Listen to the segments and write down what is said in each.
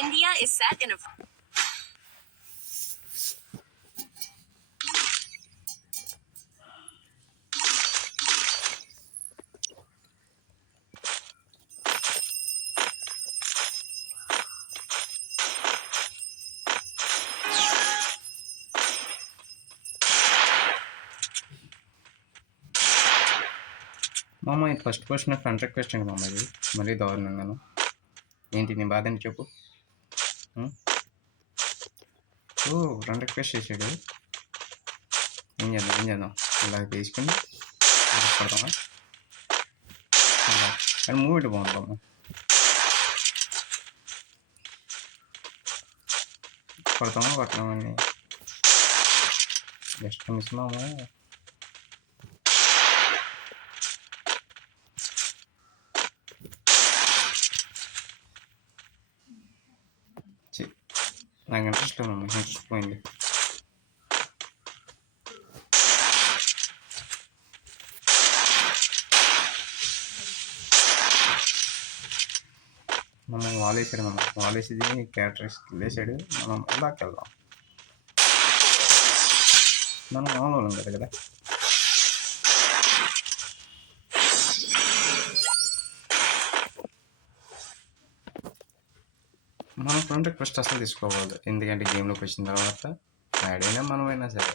India is set in a మామ ఇది first question friend request అండి మామ. ఇది మరీ దారుణంగాను. ఏంటి నీ బాధ ఏంటి చెప్పు. ఓ ఫ్రెండ్ రిక్వెస్ట్ చేసాడు. ఏం చేద్దాం ఇలా తీసుకుని కొడతామా. కానీ మూవీ బాగుంటాము. కొడతామని జస్ట్ మిస్ మామ. నాకు ఇంట్రెస్ట్ లేదు, ఇంట్రెస్ట్ పోయింది. మనం వాలేసాడు, వాలేసేది క్యారెక్టర్స్ వేసాడు. మనం ఇలాకి వెళ్దాం. మనం మామూలు కదా కదా. మనం ఫ్రెండ్ రిక్వెస్ట్ అసలు తీసుకోకూడదు, ఎందుకంటే గేమ్లోకి వచ్చిన తర్వాత యాడైనా మనమైనా సరే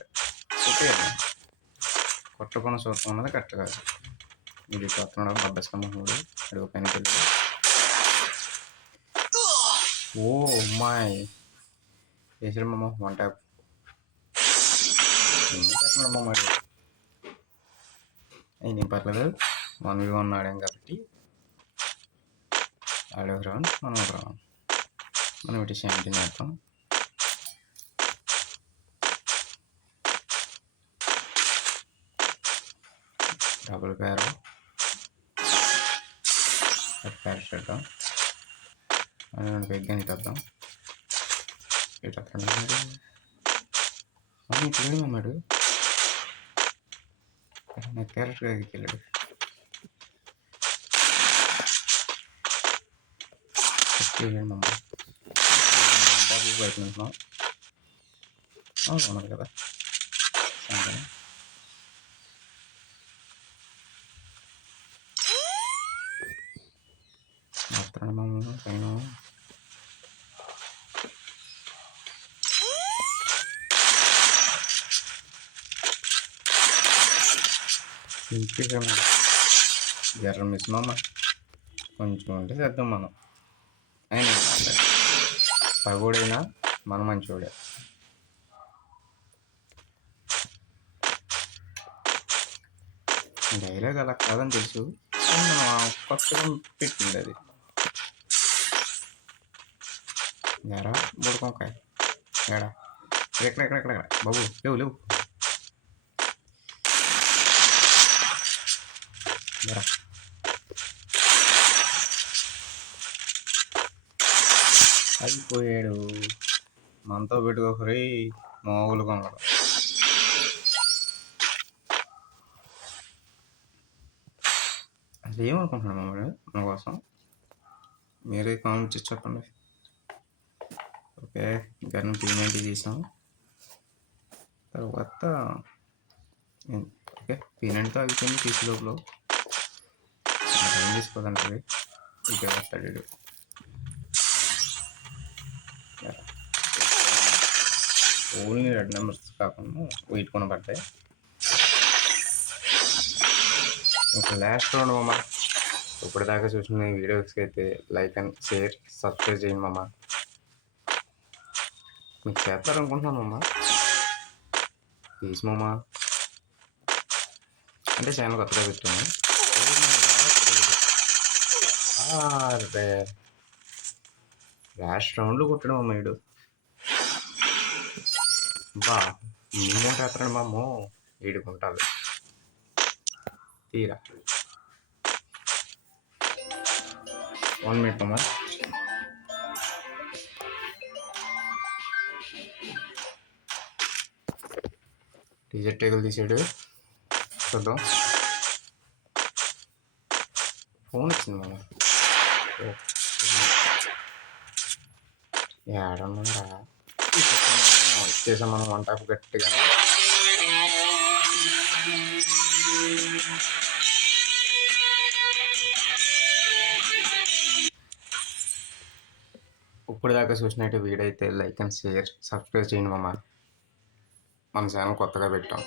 కొట్టుకున్న చూడటం అన్నది కరెక్ట్ కాదు. ఇది చూస్తున్నాడు బద్దస్కమ్మడు అడుగు పైన వెళ్ళి. ఓ అమ్మాయి వేసాడు మామ. 1 ట్యాప్ చెప్పినాడు మామ. అయినా పర్లేదు, 1v1 ఆడాం కాబట్టి ఆడే రౌండ్ మనం ఒక రౌండ్. మనం ఇటు 17 వేస్తాం. డబుల్ ప్యారు చేద్దాం. అని పెగ్గానికి వద్దాం. ఇటు అక్కడ ఇటు అన్నాడు. నా క్యారెక్టర్ దగ్గరికి వెళ్ళాడు. డబుల్ బయట ఉంటున్నాం అవును కదా. మాత్రం పైన జర్ర మిస్ మామ. కొంచెం ఉంటే చేద్దాం మనం. అయినా పగోడైనా మన మంచోడే. డైలాగ్ అలా కాదని తెలుసు, కొత్తగా పెట్టింది అది. ఎరా బుడకొంకాయ ఏడా ఎక్కడెక్కడెక్కడ బాబు లేవు ఎరా. అయిపోయాడు. మనతో పెట్టుకోకరి మామూలు కొనడు. అసలు ఏమనుకుంటున్నాడు మామూలు మన కోసం? మీరే కామెంట్ చేసి చెప్పండి. ఓకే, గన్ పేమెంట్ చేసాం. తర్వాత ఓకే పేమెంట్తో అయిపోయింది. తీసి లోపల ఏం తీసుకోదంటే ఇదే వస్తాడు. ఓన్లీ రెడ్ నెంబర్స్ కాకుండా వెయిట్ కొని పడతాయి. ఇంకా లాస్ట్ రౌండ్ మామ. ఇప్పటిదాకా చూసిన ఈ వీడియోస్కి అయితే లైక్ అండ్ షేర్ సబ్స్క్రైబ్ చేయండి మామ. మీకు చేస్తారనుకుంటున్నాను మామ. ప్లీజ్ మామ. అంటే ఛానల్ కొత్తగా పెట్టాను. లాస్ట్ రౌండ్లో కొట్టడం అమ్మ వీడు. బా నిమ్మూట ఎత్తడం మామో ఏడుకుంటారు తీరా. 1 minute అమ్మా. టీజర్ టేబుల్ తీసాడు, చూద్దాం. ఫోన్ వచ్చింది మామ. ఏడున్నారా ఇచ్చేసాం మనం వన్ టాప్ గట్టిగా. ఇప్పుడు దాకా చూసినట్టు వీడియో అయితే లైక్ అండ్ షేర్ సబ్స్క్రైబ్ చేయండి మామ. మన ఛానల్ కొత్తగా పెట్టాం.